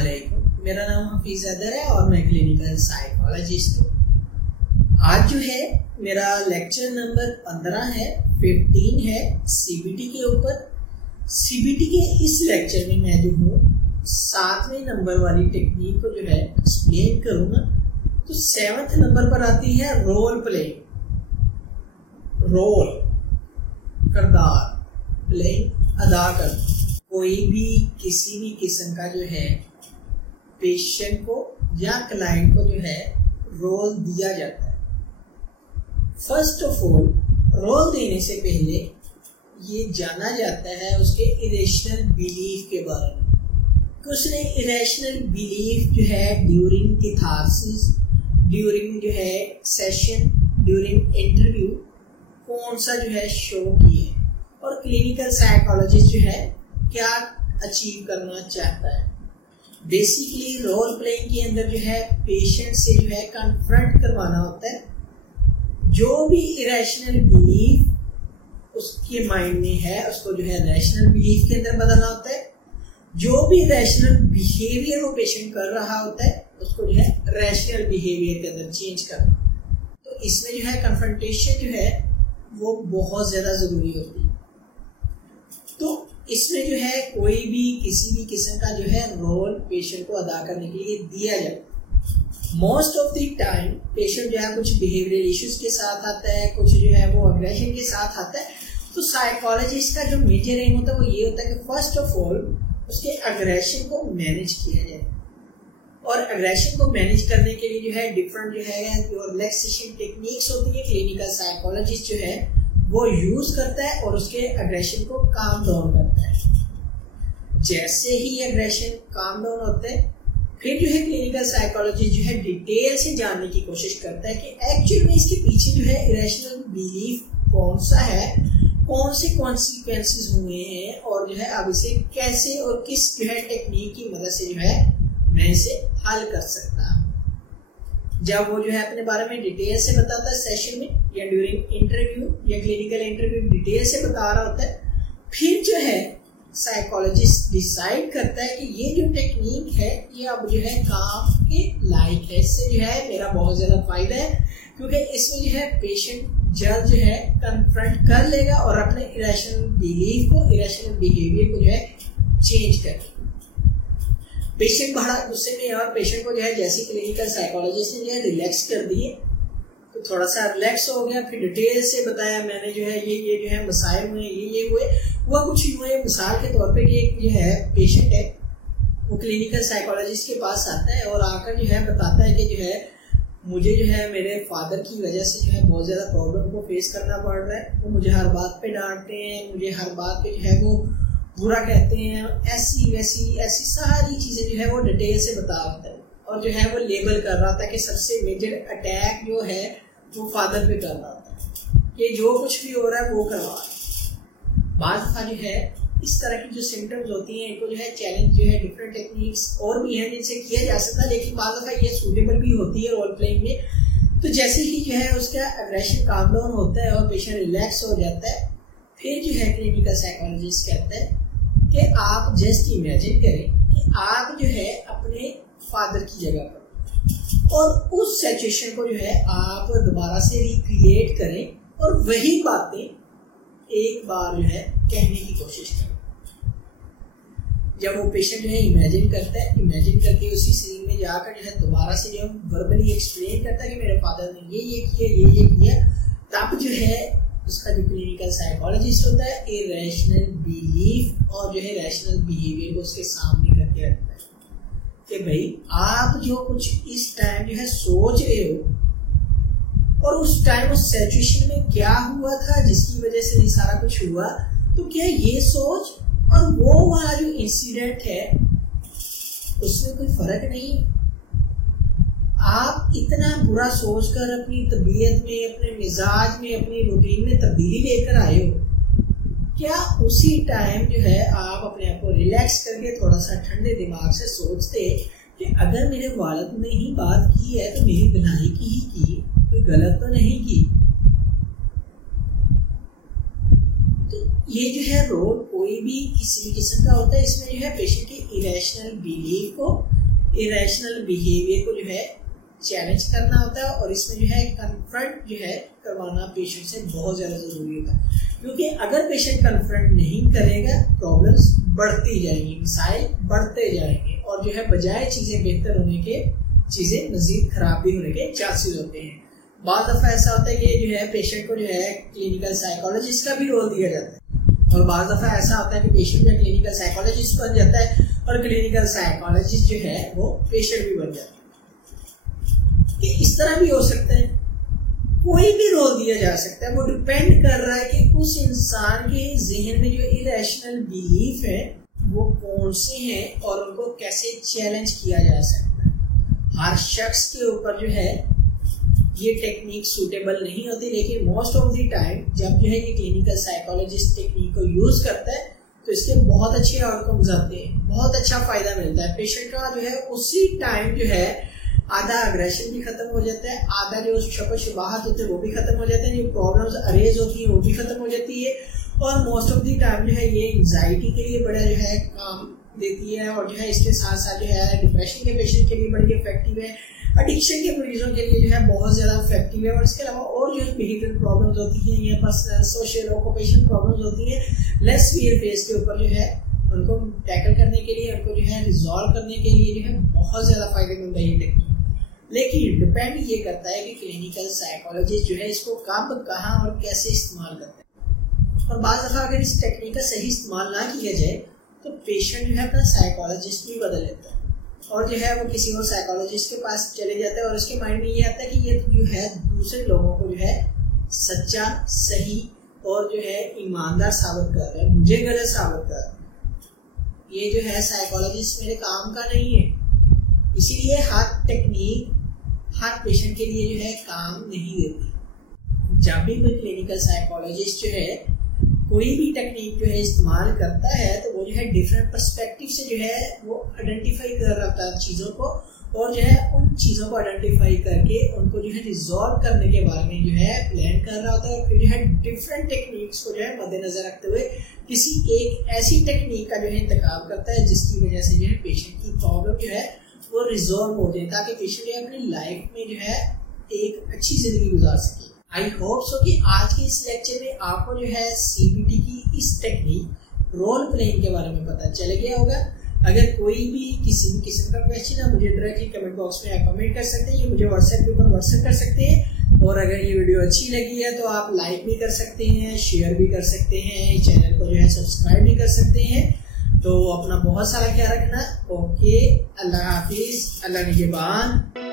वालेकुम, मेरा नाम हफीज अदर है और मैं क्लिनिकल साइकोलॉजिस्ट हूँ। आज जो है मेरा लेक्चर नंबर 15 है, 15 है सीबीटी के ऊपर। सीबीटी के इस लेक्चर में मैं जो हूँ 7वें नंबर वाली टेक्निक को जो है एक्सप्लेन करूँगा। तो 7th नंबर पर आती है रोल प्ले। रोल किरदार, प्लेइंग अदा करना। कोई भी किसी भी किस्म का जो है पेशेंट को या क्लाइंट को जो है रोल दिया जाता है। फर्स्ट ऑफ ऑल रोल देने से पहले ये जाना जाता है उसके इरेशनल बिलीफ के बारे में कि उसने इरेशनल बिलीफ जो है ड्यूरिंग कैथारसिस, ड्यूरिंग जो है सेशन, ड्यूरिंग इंटरव्यू कौन सा जो है शो किए और क्लिनिकल साइकोलॉजिस्ट जो है क्या अचीव करना चाहता है। बेसिकली रोल प्लेइंग के अंदर जो है पेशेंट से जो है कन्फ्रंट करवाना होता है। जो भी इरेशनल बिलीफ उसके माइंड में है उसको जो है रैशनल बिलीफ के अंदर बदलना होता है। जो भी रैशनल बिहेवियर वो पेशेंट कर रहा होता है उसको जो है रैशनल बिहेवियर के अंदर चेंज करना। तो इसमें जो है कन्फ्रंटेशन जो है वो बहुत ज्यादा जरूरी होती है। तो इसमें जो है कोई भी किसी भी किस्म का जो है रोल पेशेंट को अदा करने के लिए दिया जाता है। Most of the time patient जो है कुछ बिहेवियरल इश्यूज के साथ आता है, कुछ जो है वो अग्रेशन के साथ आता है। तो साइकोलॉजिस्ट का जो मेजर एम होता है वो ये होता है कि फर्स्ट ऑफ ऑल उसके अग्रेशन को मैनेज किया जाए। और अग्रेशन को मैनेज करने के लिए जो है डिफरेंट जो है जो रिलैक्सेशन टेक्निक्स होती है क्लिनिकल साइकोलॉजिस्ट जो है वो यूज करता है और उसके अग्रेशन को काम डाउन करता है। जैसे ही अग्रेशन काम डाउन होता है फिर जो है क्लिनिकल साइकोलॉजिस्ट जो है डिटेल से जानने की कोशिश करता है कि एक्चुअल में इसके पीछे जो है इरेशनल बिलीफ कौन सा है, कौन से कॉन्सिक्वेंसेस हुए हैं और जो है अब इसे कैसे और किस जो है टेक्निक की मदद से जो है मैं इसे हल कर सकता हूँ। जब वो जो है अपने बारे में डिटेल से बताता है सेशन में या ड्यूरिंग इंटरव्यू या क्लिनिकल इंटरव्यू डिटेल से बता रहा होता है, फिर जो है साइकोलॉजिस्ट डिसाइड करता है कि ये जो टेक्निक है ये अब जो है काम के लायक है, इससे जो है मेरा बहुत ज्यादा फायदा है क्योंकि इसमें जो है पेशेंट जल्द जो है कन्फ्रंट कर लेगा और अपने इरेशनल बिलीफ को, इरेशनल बिहेवियर को जो है चेंज कर। पेशेंट बड़ा गुस्से में और पेशेंट को जो है जैसे क्लिनिकल साइकोलॉजिस्ट ने जो है रिलैक्स कर दिए तो थोड़ा सा रिलैक्स हो गया। फिर डिटेल से बताया मैंने जो है ये जो है मसाइल हुए, ये हुए, हुआ कुछ हुए। मिसाल के तौर पे एक जो है पेशेंट है वो क्लिनिकल साइकोलॉजिस्ट के पास आता है और आकर जो है बताता है कि जो है मुझे जो है मेरे फादर की वजह से जो है बहुत ज्यादा प्रॉब्लम को फेस करना पड़ रहा है। वो मुझे हर बात पे डांटते हैं, मुझे हर बात पे जो है वो बुरा कहते हैं, ऐसी वैसी ऐसी सारी चीजें जो है वो डिटेल से बता रहा था और जो है वो लेबल कर रहा था कि सबसे मेजर अटैक जो है वो फादर पे कर रहा था कि जो कुछ भी हो रहा है वो करवा रहा है। बाद दफा जो है इस तरह की जो सिम्टम्स होती हैं इनको जो है चैलेंज जो है डिफरेंट टेक्निक्स और भी हैं जिनसे किया जा सकता है, लेकिन बाद दफा ये सूटेबल भी होती है रोल प्लेइंग में। तो जैसे ही जो है उसका अग्रेशन काम डाउन होता है और पेशेंट रिलैक्स हो जाता है फिर जो है क्लिनिकल साइकोलॉजिस्ट कहता है कि आप जस्ट इमेजिन करें कि आप जो है अपने फादर की जगह पर और उस सिचुएशन को जो है आप दोबारा से रिक्रिएट करें और वही बातें एक बार जो है कहने की कोशिश करें। जब वो पेशेंट जो है इमेजिन करता है, इमेजिन करके उसी सीन में जाकर जो है दोबारा से जो वर्बली एक्सप्लेन करता है कि मेरे फादर ने ये किया, ये किया, तब जो है उसका जो क्लिनिकल साइकोलॉजिस्ट होता है इरेशनल बिलीफ और जो है रैशनल बिहेवियर को उसके सामने करके रखता है कि भाई आप जो कुछ इस टाइम जो है सोच रहे हो और उस टाइम उस सिचुएशन में क्या हुआ था जिसकी वजह से ये सारा कुछ हुआ, तो क्या ये सोच और वो वाला जो इंसिडेंट है उसमें कोई फर्क नहीं। आप इतना बुरा सोचकर अपनी तबीयत में, अपने मिजाज में, अपनी रूटीन में तब्दीली लेकर आए हो, क्या उसी टाइम जो है आप अपने आप को रिलैक्स करके थोड़ा सा ठंडे दिमाग से सोचते कि अगर मेरे वालिद ने ही बात की है तो मेरी भलाई की ही की, कोई गलत तो नहीं की। तो ये जो है रोल कोई भी किसी भी किस्म का होता है, इसमें जो है पेशेंट की इरेशनल बिलीफ को इरेशनल बिहेवियर को जो है चैलेंज करना होता है और इसमें जो है कन्फ्रंट जो है करवाना पेशेंट से बहुत ज़्यादा ज़रूरी होता है, क्योंकि अगर पेशेंट कन्फ्रंट नहीं करेगा प्रॉब्लम्स बढ़ती जाएंगी, मसाइल बढ़ते जाएंगे और जो है बजाय चीज़ें बेहतर होने के चीज़ें मजीद खराब भी होने के चांसेस होते हैं। बाद दफ़ा ऐसा होता है कि जो है पेशेंट को जो है क्लिनिकल साइकोलॉजिस्ट का भी रोल दिया जाता है और बाद दफ़ा ऐसा होता है कि पेशेंट जो क्लिनिकल साइकोलॉजिस्ट बन जाता है और क्लिनिकल साइकोलॉजिस्ट जो है वो पेशेंट भी बन जाता है। कि इस तरह भी हो सकता है, कोई भी रोल दिया जा सकता है, वो डिपेंड कर रहा है कि उस इंसान के जहन में जो इरेशनल बिलीफ है वो कौन से हैं और उनको कैसे चैलेंज किया जा सकता है। हर शख्स के ऊपर जो है ये टेक्निक सूटेबल नहीं होती, लेकिन मोस्ट ऑफ द टाइम जब जो है ये क्लिनिकल साइकोलॉजिस्ट टेक्निक को यूज करता है तो इसके बहुत अच्छे आउटकम्स आते हैं, बहुत अच्छा फायदा मिलता है। पेशेंट का जो है उसी टाइम जो है आधा अग्रेशन भी खत्म हो जाता है, आधा जो शुबहात होते हैं वो भी खत्म हो जाते हैं, जो प्रॉब्लम्स अरेज होती है वो भी खत्म हो जाती है और मोस्ट ऑफ द टाइम जो है ये एंजाइटी के लिए बड़ा जो है काम देती है और जो है इसके साथ साथ जो है डिप्रेशन के पेशेंट के लिए बड़ी इफेक्टिव है, एडिक्शन के मरीजों के लिए जो है बहुत ज्यादा इफेक्टिव है और इसके अलावा और जो है बिहेवियरल प्रॉब्लम्स होती हैं या पर्सनल सोशल ऑक्यूपेशनल प्रॉब्लम्स होती हैं लेस सीवियर फेज के ऊपर जो है उनको टैकल करने के लिए, उनको जो है रिजॉल्व करने के लिए जो है बहुत ज्यादा फायदेमंद है ये टेक्निक। लेकिन डिपेंड ये करता है कि क्लिनिकल साइकोलॉजिस्ट जो है इसको कब, कहाँ और कैसे इस्तेमाल करते हैं। और बाज़ दफ़ा अगर इस टेक्निक का सही इस्तेमाल ना किया जाए तो पेशेंट जो है अपना साइकोलॉजिस्ट भी बदल लेता है और जो है वो किसी और साइकोलॉजिस्ट के पास चले जाता है और उसके माइंड में ये आता है कि ये जो है दूसरे लोगों को जो है सच्चा, सही और जो है ईमानदार साबित कर रहा है, मुझे गलत साबित कर रहा है। ये जो है साइकोलॉजिस्ट मेरे काम का नहीं है। इसीलिए हर टेक्निक हर पेशेंट के लिए जो है काम नहीं देती। जब भी कोई क्लिनिकल साइकोलॉजिस्ट जो है कोई भी टेक्निक जो है इस्तेमाल करता है तो वो जो है डिफरेंट पर्सपेक्टिव से जो है वो आइडेंटिफाई कर रहा था चीज़ों को और जो है उन चीज़ों को आइडेंटिफाई करके उनको जो है रिजॉल्व करने के बारे में जो है प्लान कर रहा होता है और फिर जो है डिफरेंट टेक्निक्स को जो है मद्देनजर रखते हुए किसी एक ऐसी टेक्निक का जो है इंतखाब करता है जिसकी वजह से जो है पेशेंट की प्रॉब्लम जो है वो रिजॉल्व हो जाए ताकि पेशेंट जो है अपनी लाइफ में जो है एक अच्छी जिंदगी गुजार सके। आई होप सो कि आज के इस लेक्चर में आपको जो है सीबीटी की इस टेक्निक रोल प्लेइंग के बारे में पता चल गया होगा। अगर कोई भी किसी भी किस्म का क्वेश्चन है मुझे डायरेक्टली कमेंट बॉक्स में कमेंट कर सकते हैं, मुझे व्हाट्सएप के ऊपर व्हाट्सएप कर सकते हैं और अगर ये वीडियो अच्छी लगी है तो आप लाइक भी कर सकते हैं, शेयर भी कर सकते हैं, चैनल को जो है सब्सक्राइब भी कर सकते हैं। तो अपना बहुत सारा ख्याल रखना। ओके, अल्लाह हाफिज, अल्लाह निगहबान।